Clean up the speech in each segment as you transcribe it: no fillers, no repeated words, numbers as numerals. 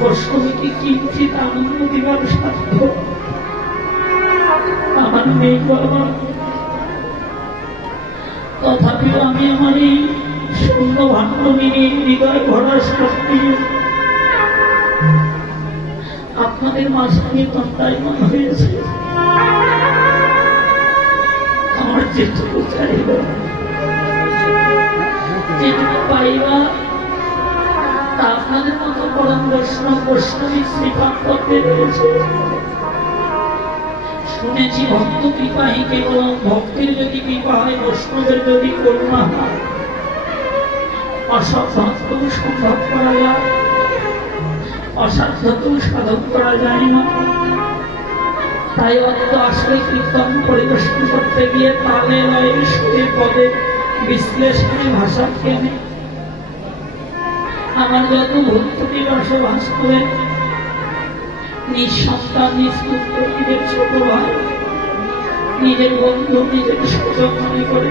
বৈষ্ণবীকে কিঞ্চিত আনন্দ দিবার সাধ্য আমার নেই বাবা। তথাপি আমি আমার এই শূন্য ভাণ্ড মিনি হৃদয় ভরা শক্তি আপনাদের মাঝখানে তন্ত্রায়মান হয়েছে। আমার যেটুকু চাইব যেটুকু পাইবা তা আপনাদের মতো পরম বৈষ্ণব বৈষ্ণবী শ্রীপাদ পদ্মে রয়েছে। শুনেছি ভক্ত কৃপাই কেবল, ভক্তির যদি কৃপা হয়, বৈষ্ণবের যদি করুণা হয়, অসাধ্যকেও সম্ভব করা যায়, অসাধ্যকেও সাধন করা যায় না। তাই অত আসলে কীর্তন পরিবেশন করতে গিয়ে তালে লয়ে সুরে পদে বিশ্লেষণে ভাষা কেনে আমার যত ভক্তি বসবাস করে নিজ সন্তান, নিজ পুত্র, নিজের ছোট ভাই, নিজের বন্ধু, নিজের সুযোগ মনে করে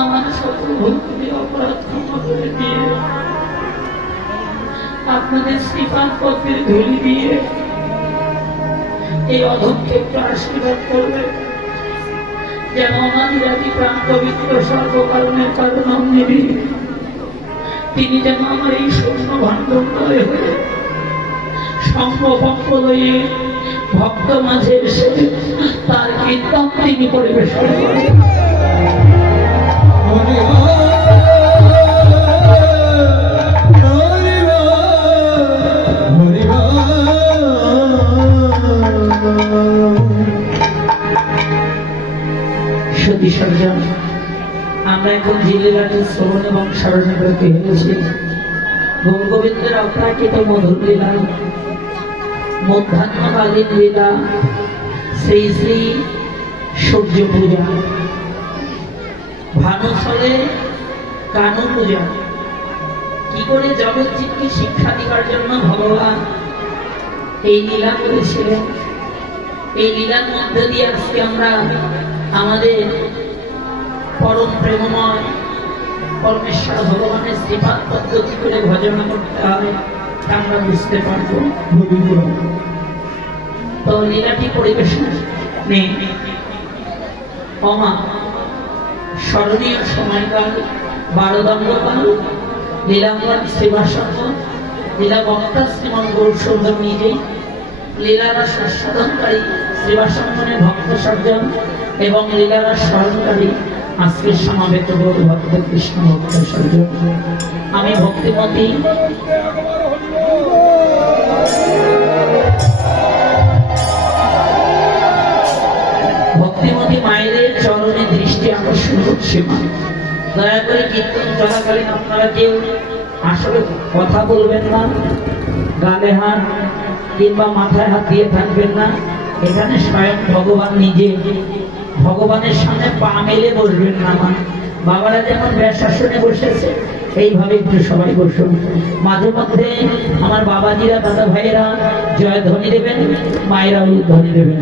আমার সকল ভক্তি অপরাধ ক্ষমা করে দিয়ে আপনাদের শ্রীপাদ পদ্মের ধুলি দিয়ে এই অধমকে একটু আশীর্বাদ করবে, যেন অনাদিরাদি প্রাণ পবিত্র সর্বকারণের কারণ নিবি তিনি যেন আমার এই শূন্য ভাণ্ডারে হয়ে সংঘপক্ষ লয়ে ভক্ত মাঝে এসে তার কীর্তন তিনি পরিবেশন করেন। সতী সর্জন আমরা এখন জিলেলাটের শ্রবণ এবং স্মরণে ব্রতী হয়েছি। গৌরগোবিন্দের অপ্রাকৃত মধুর লীলা, মধ্যাহ্নকালীন লীলা, শ্রী শ্রী সূর্য পূজা, ভানুচলে কানু পূজা, কি করে জগৎজীবকে শিক্ষা দেওয়ার জন্য ভগবান এই লীলা করেছিলেন। এই লীলার মধ্যে দিয়ে আজকে আমরা আমাদের পরম প্রেমময় পরমেশ্বর ভগবানের শ্রীপাদ পদ্ধতি করে ভজন করতে হয় আমরা বুঝতে পারবো। তো লীলাটি পরিবেশন নেই স্মরণীয় সময়কাল 12 দণ্ডকাল, লীলাঙ্গন শ্রীবাসঙ্গ, লীলা বক্তা শ্রীমন গৌরসুন্দর নিজেই, লীলারাস আস্বাদনকারী শ্রীবাসঙ্গনের ভক্ত সজ্জন এবং লীলারাস স্মরণকারী আজকের সমাবেত ভক্ত কৃষ্ণ ভক্ত সজ্জন। আমি ভক্তিমতী মায়েদের চরণে দৃষ্টি আকর্ষণ করছে। দয়া করে কীর্তন চলাকালীন আপনারা কেউ আসলে কথা বলবেন না, গালে হাত কিংবা মাথায় হাত দিয়ে থাকবেন না। এখানে স্বয়ং ভগবান নিজে, ভগবানের সামনে পা মেলে বসবেন না। বাবারা যেমন ব্যাসাসনে বসেছে এইভাবে একটু সবাই বসুন। মাঝে মধ্যে আমার বাবাজিরা, দাদা ভাইয়েরা জয় ধ্বনি দেবেন, মায়েরা ধ্বনি দেবেন।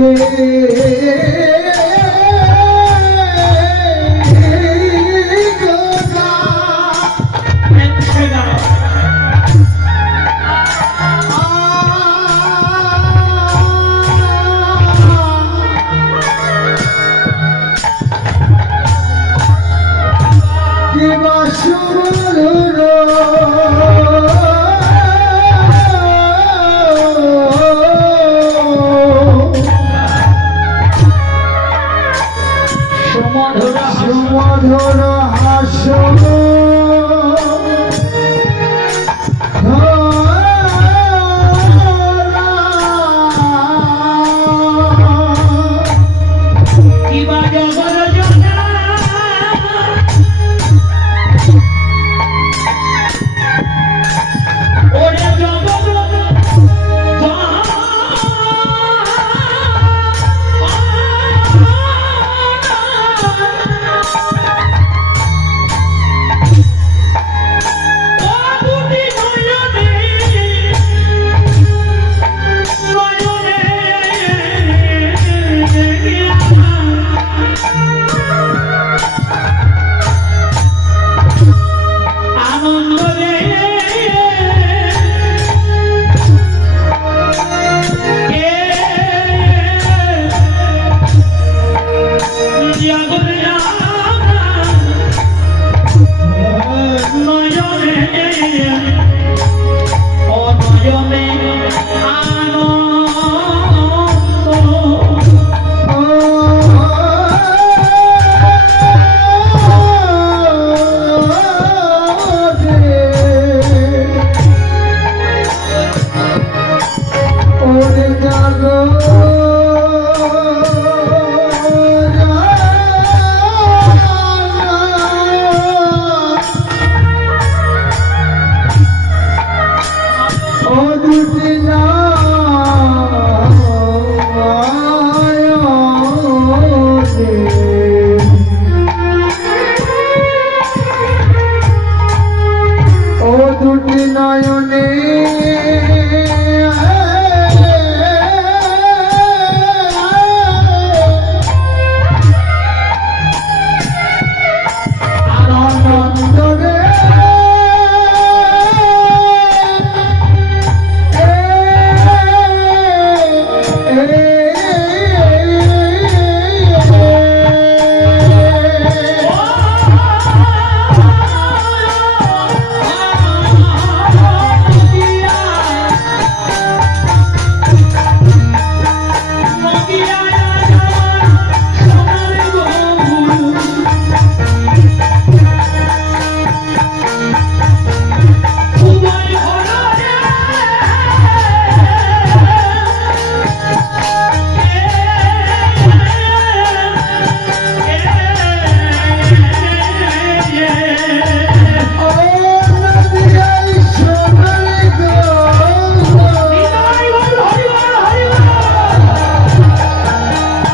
Yeah.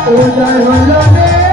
Hola, hola,